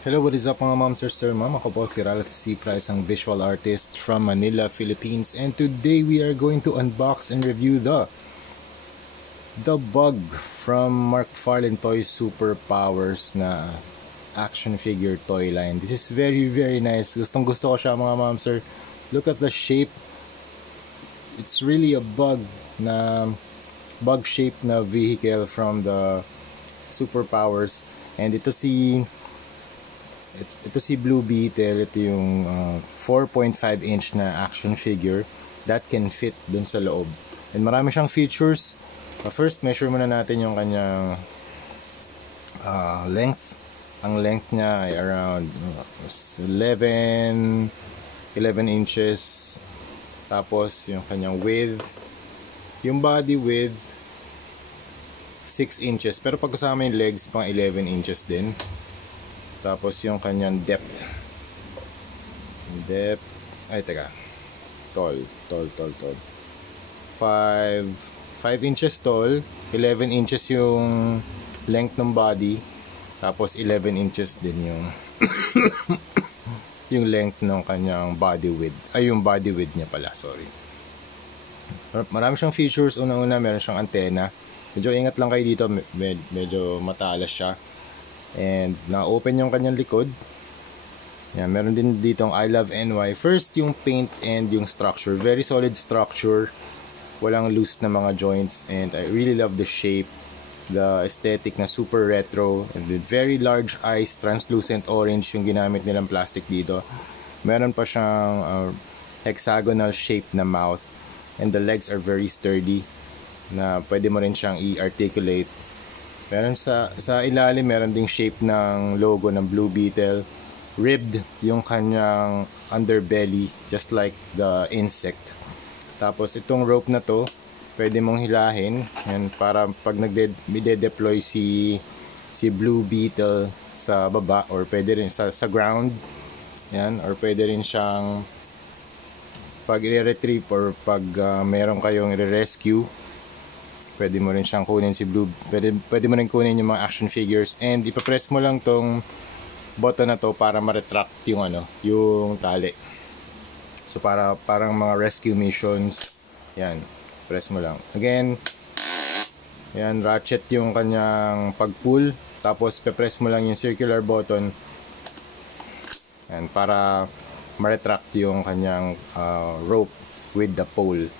Hello, what is up mga ma'am, sir, ma'am? Ako po si Ralph Cifra, isang visual artist from Manila, Philippines. And today we are going to unbox and review the Bug from McFarlane Toys Superpowers na action figure toy line. This is very nice. Gustong gusto ko siya mga ma'am, sir. Look at the shape. It's really a bug shape na vehicle from the Superpowers. And ito si Blue Beetle. Ito yung 4.5 inch na action figure that can fit dun sa loob. And marami siyang features. First, measure muna natin yung kanyang length. Ang length niya ay around 11 inches. Tapos yung kanyang width, yung body width 6 inches. Pero pag kasama yung legs, pang 11 inches din. Tapos yung kanyang depth. Ay teka. Tall. 5 inches tall, 11 inches yung length ng body. Tapos 11 inches din yung yung length ng kanyang body width. Ay, yung body width niya pala, sorry. Marami siyang features. Una-una, meron siyang antenna. Medyo ingat lang kayo dito, medyo matalas siya. And na-open yung kanyang likod. Yan, meron din ditong I love NY. First, yung paint and yung structure. Very solid structure. Walang loose na mga joints. And I really love the shape. The aesthetic na super retro. And with very large eyes. Translucent orange yung ginamit nilang plastic dito. Meron pa siyang hexagonal shape na mouth. And the legs are very sturdy. Na pwede mo rin siyang i-articulate. Meron sa ilalim, meron ding shape ng logo ng Blue Beetle. Ribbed yung kanyang underbelly, just like the insect. Tapos itong rope na to, pwede mong hilahin. Yan, para pag nagde-deploy si Blue Beetle sa baba, or pwede rin sa ground. Yan, or pwede rin siyang pag i-retrieve or pag meron kayong i-rescue. Pwede mo rin siyang kunin si Blue. Pwede mo rin kunin yung mga action figures. And ipapress mo lang tong button na to para ma-retract yung yung tali. So parang mga rescue missions. Yan. Press mo lang. Again, yan, ratchet yung kanyang pag-pull. Tapos ipapress mo lang yung circular button. Yan, para ma-retract yung kanyang rope with the pole.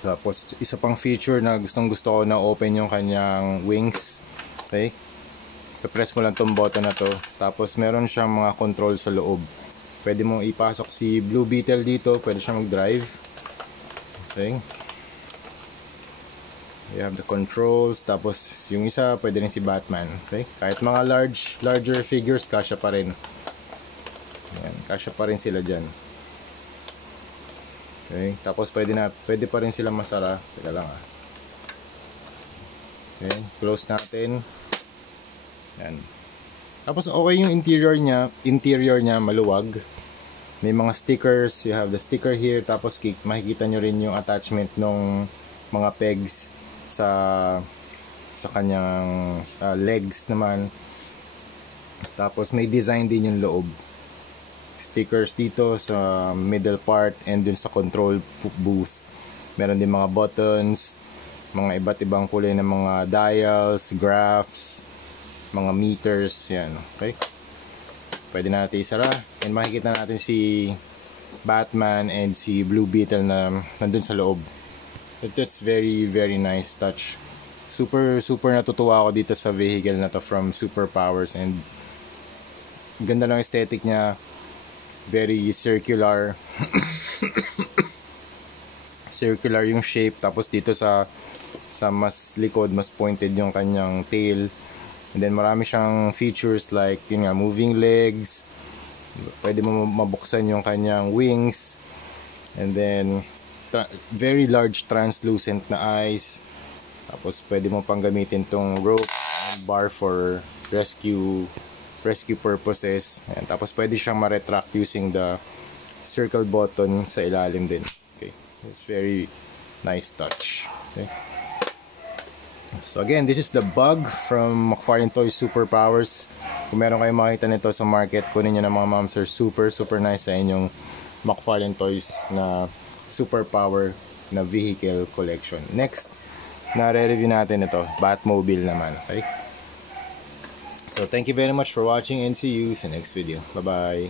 Tapos isa pang feature na gustong gusto ko, na open yung kanyang wings. Okay, press mo lang tong button na to. Tapos meron siyang mga control sa loob. Pwede mong ipasok si Blue Beetle dito. Pwede siyang mag-drive. Okay, you have the controls. Tapos yung isa, pwede rin si Batman. Okay, kahit mga larger figures, kasya pa rin. Ayan, kasya pa rin sila dyan. Okay, tapos pwede pa rin sila masara. Teka lang Okay, close natin. Yan. Tapos okay yung interior niya maluwag. May mga stickers, you have the sticker here. Tapos makikita nyo rin yung attachment ng mga pegs sa kanyang legs naman. Tapos may design din yung loob. Stickers dito sa middle part and dun sa control booth. Meron din mga buttons, mga iba't ibang kulay ng mga dials, graphs, mga meters, yan. Okay, pwede natin isara and makikita natin si Batman and si Blue Beetle na nandun sa loob. That's very nice touch. Super natutuwa ako dito sa vehicle na to from Superpowers. And ganda ng aesthetic niya. Very circular. Circular yung shape. Tapos dito sa mas likod, mas pointed yung kanyang tail. And then marami siyang features like yun nga, moving legs. Pwede mo mabuksan yung kanyang wings. And then very large translucent na eyes. Tapos pwede mo pang gamitin tong rope bar for rescue purposes. Ayan. Tapos pwede siyang ma-retract using the circle button sa ilalim din. Okay, it's very nice touch. Okay, so again, this is the Bug from McFarlane Toys Superpowers. Kung meron kayong makita nito sa market, kunin nyo ng mga moms, are super nice sa inyong McFarlane Toys na super power na vehicle collection. Next na re-review natin ito, Batmobile naman. Okay, so thank you very much for watching and see you sa next video. Bye bye.